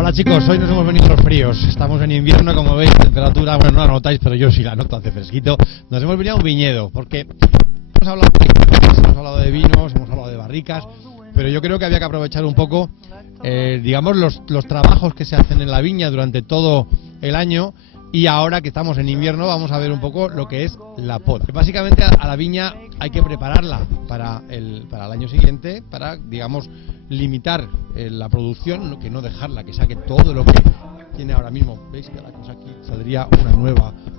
Hola chicos, hoy nos hemos venido los fríos. Estamos en invierno, como veis, temperatura, bueno, no la notáis, pero yo sí la noto, hace fresquito. Nos hemos venido a un viñedo, porque hemos hablado de vinos, hemos hablado de barricas, pero yo creo que había que aprovechar un poco, digamos, los trabajos que se hacen en la viña durante todo el año. Y ahora que estamos en invierno vamos a ver un poco lo que es la poda. Básicamente a la viña hay que prepararla para el año siguiente, para, digamos, limitar la producción, que no dejarla, que saque todo lo que tiene ahora mismo. Veis que la cosa aquí saldría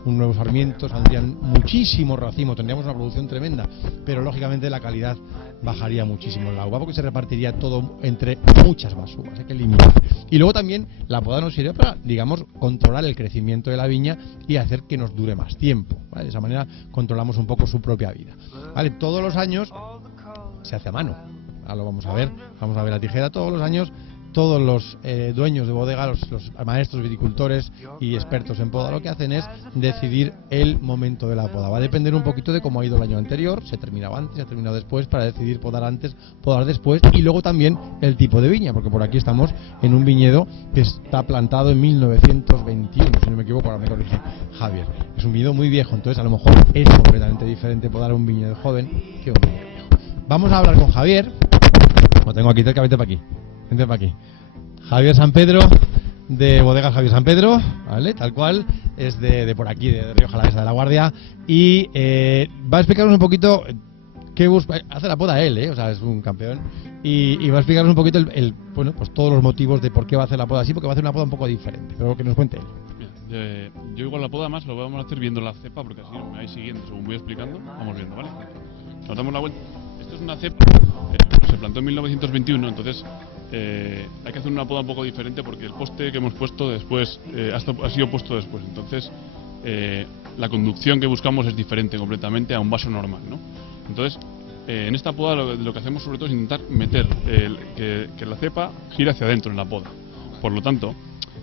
un nuevo sarmiento, saldrían muchísimos racimos, tendríamos una producción tremenda, pero lógicamente la calidad bajaría muchísimo en la uva porque se repartiría todo entre muchas más uvas, hay que limitar. Y luego también la poda nos sirve para, digamos, controlar el crecimiento de la viña y hacer que nos dure más tiempo, ¿vale? De esa manera controlamos un poco su propia vida, ¿vale? Todos los años se hace a mano, ahora lo vamos a ver la tijera. Todos los años todos los dueños de bodega, los maestros viticultores y expertos en poda, lo que hacen es decidir el momento de la poda. Va a depender un poquito de cómo ha ido el año anterior, se terminaba antes, se ha terminado después, para decidir podar antes, podar después, y luego también el tipo de viña, porque por aquí estamos en un viñedo que está plantado en 1921, si no me equivoco, ahora me corrige Javier. Es un viñedo muy viejo, entonces a lo mejor es completamente diferente podar un viñedo joven que un viñedo viejo. Vamos a hablar con Javier, lo tengo aquí cerca, vente para aquí. Vente para aquí. Javier San Pedro, de Bodegas Javier San Pedro, ¿vale? Tal cual, es de por aquí, de Rioja Alavesa de la Guardia. Y va a explicarnos un poquito qué busca. Hace la poda él, o sea, es un campeón. Y va a explicarnos un poquito bueno, pues todos los motivos de por qué va a hacer la poda así, porque va a hacer una poda un poco diferente. Pero que nos cuente él. Bien, yo igual la poda más lo vamos a hacer viendo la cepa, porque así me vais siguiendo, según voy explicando, vamos viendo, ¿vale? Nos damos la vuelta. Esto es una cepa, se plantó en 1921, entonces hay que hacer una poda un poco diferente porque el poste que hemos puesto después ha sido puesto después. Entonces la conducción que buscamos es diferente completamente a un vaso normal, ¿no? Entonces en esta poda lo que hacemos sobre todo es intentar meter que la cepa gire hacia adentro en la poda. Por lo tanto,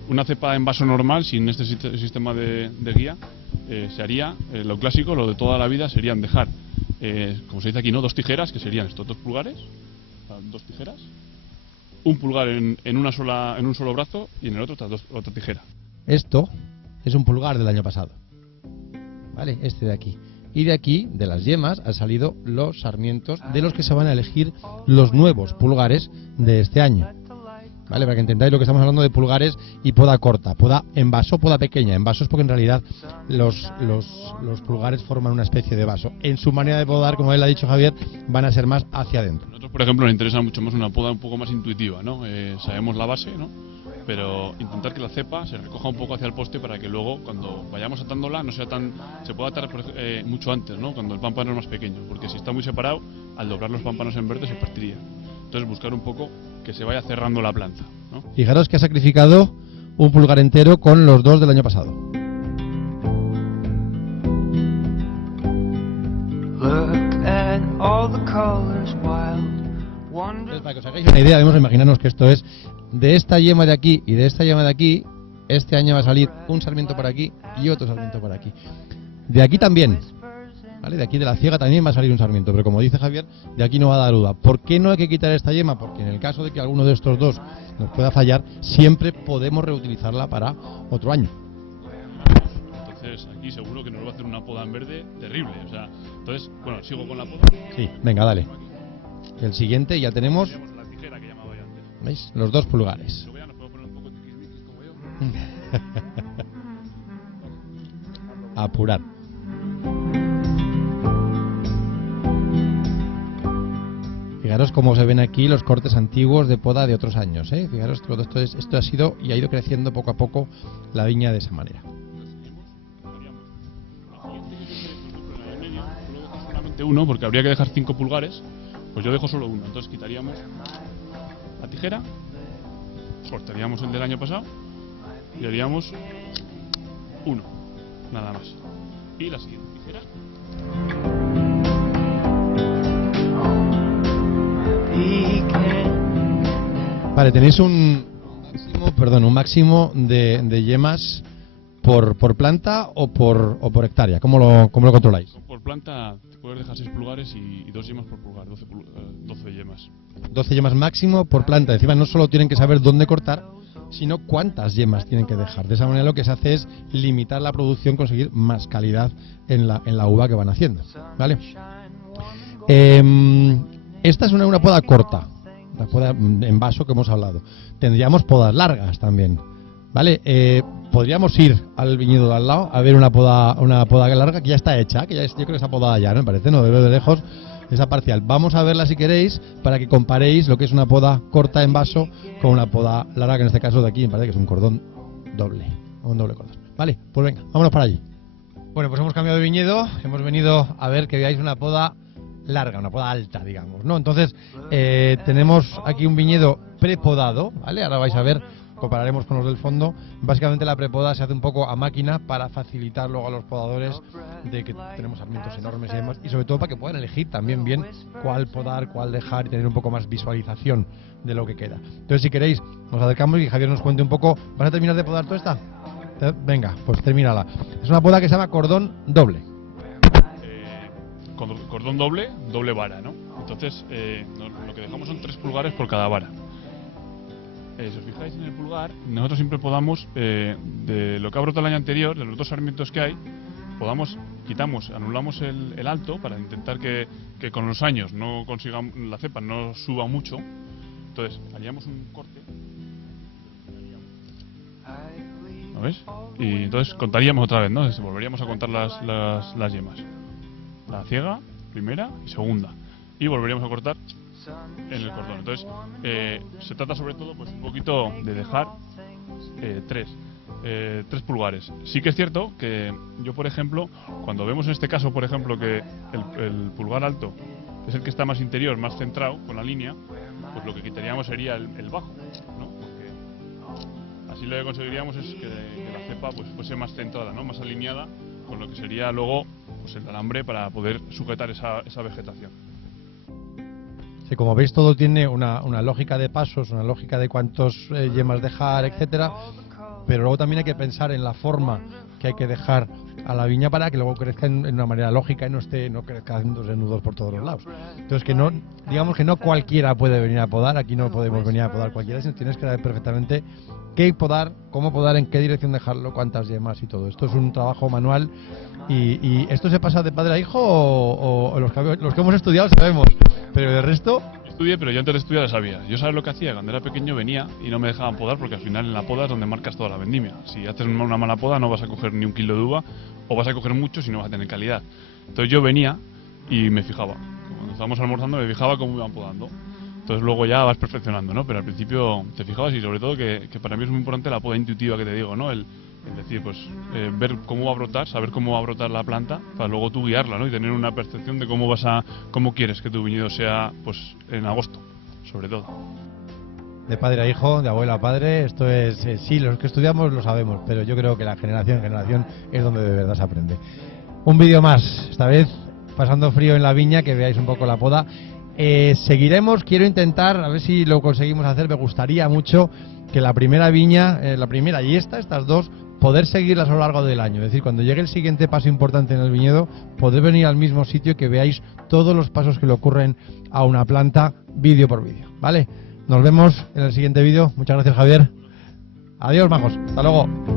una cepa en vaso normal sin este sistema de guía se haría, lo clásico, lo de toda la vida serían dejar, como se dice aquí, ¿no?, dos tijeras, que serían estos 2 pulgares, dos tijeras, un pulgar en un solo brazo y en el otro otra tijera. Esto es un pulgar del año pasado, ¿vale? Este de aquí. Y de aquí, de las yemas, han salido los sarmientos de los que se van a elegir los nuevos pulgares de este año, ¿vale? Para que entendáis lo que estamos hablando de pulgares y poda corta, poda en vaso, poda pequeña. En vaso es porque en realidad los pulgares forman una especie de vaso. En su manera de podar, como él ha dicho Javier, van a ser más hacia adentro. Nosotros, por ejemplo, nos interesa mucho más una poda un poco más intuitiva, ¿no? Sabemos la base, ¿no? Pero intentar que la cepa se recoja un poco hacia el poste para que luego, cuando vayamos atándola, no sea tan... Se pueda atar mucho antes, ¿no?, cuando el pámpano es más pequeño, porque si está muy separado, al doblar los pámpanos en verde se partiría. Entonces buscar un poco que se vaya cerrando la planta, ¿no? Fijaros que ha sacrificado un pulgar entero con los 2 del año pasado. Entonces, para que os hagáis una idea, debemos imaginarnos que esto es de esta yema de aquí y de esta yema de aquí. Este año va a salir un sarmiento por aquí y otro sarmiento por aquí. De aquí también, ¿vale? De aquí de la ciega también va a salir un sarmiento, pero como dice Javier, de aquí no va a dar duda. ¿Por qué no hay que quitar esta yema? Porque en el caso de que alguno de estos dos nos pueda fallar, siempre podemos reutilizarla para otro año. Entonces aquí seguro que nos va a hacer una poda en verde terrible, o sea, entonces, bueno, sigo con la poda. Sí, venga, dale. El siguiente ya tenemos, La tijera que llamaba yo antes. ¿veis? Los 2 pulgares. Luego ya nos podemos poner un poco tiquismiquis como yo. Apurar. Fijaros cómo se ven aquí los cortes antiguos de poda de otros años, ¿eh? Fijaros que esto ha sido y ha ido creciendo poco a poco la viña de esa manera. Uno, porque habría que dejar 5 pulgares, pues yo dejo solo uno. Entonces quitaríamos la tijera, cortaríamos el del año pasado y haríamos uno, nada más. Y la siguiente tijera. Vale, tenéis un máximo de yemas por planta o por hectárea. ¿Cómo lo controláis? Por planta puedes dejar 6 pulgares y 2 yemas por pulgar, 12 yemas. 12 yemas máximo por planta. Encima no solo tienen que saber dónde cortar, sino cuántas yemas tienen que dejar. De esa manera lo que se hace es limitar la producción, conseguir más calidad en la uva que van haciendo, ¿vale? Esta es una poda corta, la poda en vaso que hemos hablado. Tendríamos podas largas también, ¿vale? Podríamos ir al viñedo de al lado a ver una poda larga que ya está hecha, que ya es, yo creo que está podada ya, ¿no? Me parece, no, de ver de lejos, esa parcial. Vamos a verla si queréis para que comparéis lo que es una poda corta en vaso con una poda larga, que en este caso de aquí me parece que es un cordón doble, un doble cordón. Vale, pues venga, vámonos para allí. Bueno, pues hemos cambiado de viñedo, hemos venido a ver que veáis una poda larga, una poda alta, digamos, ¿no? Entonces, tenemos aquí un viñedo prepodado, ¿vale? Ahora vais a ver, compararemos con los del fondo. Básicamente la prepoda se hace un poco a máquina para facilitar luego a los podadores de que tenemos sarmientos enormes y demás, y sobre todo para que puedan elegir también bien cuál podar, cuál dejar y tener un poco más visualización de lo que queda. Entonces, si queréis, nos acercamos y Javier nos cuente un poco. ¿Vas a terminar de podar toda esta? Venga, pues termínala. Es una poda que se llama cordón doble. Cordón doble, doble vara, ¿no? Entonces, lo que dejamos son 3 pulgares por cada vara. Si os fijáis en el pulgar, nosotros siempre podamos, de lo que ha brotado el año anterior, de los 2 sarmientos que hay, quitamos, anulamos el alto para intentar que con los años no consigamos, la cepa no suba mucho. Entonces, haríamos un corte. ¿Lo ves? Y entonces contaríamos otra vez, ¿no? Volveríamos a contar las yemas. La ciega, primera y segunda. Y volveríamos a cortar en el cordón. Entonces, se trata sobre todo pues un poquito de dejar 3 pulgares. Sí que es cierto que yo, por ejemplo, cuando vemos en este caso, por ejemplo, que el pulgar alto es el que está más interior, más centrado con la línea, pues lo que quitaríamos sería el bajo, ¿no? Porque así lo que conseguiríamos es que la cepa pues fuese más centrada, ¿no? Más alineada con lo que sería luego pues el alambre para poder sujetar esa vegetación. Sí, como veis, todo tiene una lógica de pasos, una lógica de cuántos yemas dejar, etcétera, pero luego también hay que pensar en la forma que hay que dejar a la viña para que luego crezca en una manera lógica y no crezca haciéndose nudos por todos los lados. Entonces, digamos que no cualquiera puede venir a podar, aquí no podemos venir a podar cualquiera, sino tienes que saber perfectamente qué podar, cómo podar, en qué dirección dejarlo, cuántas yemas y todo. Esto es un trabajo manual y ¿esto se pasa de padre a hijo o los que hemos estudiado sabemos? Pero del resto... Estudié, pero yo antes de estudiar ya sabía. Yo sabía lo que hacía. Cuando era pequeño venía y no me dejaban podar porque al final en la poda es donde marcas toda la vendimia. Si haces una mala poda no vas a coger ni un kilo de uva o vas a coger mucho si no vas a tener calidad. Entonces yo venía y me fijaba. Cuando estábamos almorzando me fijaba cómo iban podando. Entonces luego ya vas perfeccionando, ¿no? Pero al principio te fijabas y sobre todo que para mí es muy importante la poda intuitiva que te digo, ¿no? Es decir, pues ver cómo va a brotar, saber cómo va a brotar la planta para luego tú guiarla, ¿no? Y tener una percepción de cómo quieres que tu viñedo sea, pues en agosto, sobre todo. De padre a hijo, de abuelo a padre, esto es, sí, los que estudiamos lo sabemos, pero yo creo que la generación en generación es donde de verdad se aprende. Un vídeo más, esta vez pasando frío en la viña, que veáis un poco la poda. Seguiremos, quiero intentar, a ver si lo conseguimos hacer, me gustaría mucho que la primera viña, la primera y estas dos, poder seguirlas a lo largo del año. Es decir, cuando llegue el siguiente paso importante en el viñedo, poder venir al mismo sitio y que veáis todos los pasos que le ocurren a una planta, vídeo por vídeo, ¿vale? Nos vemos en el siguiente vídeo. Muchas gracias, Javier. Adiós, majos. Hasta luego.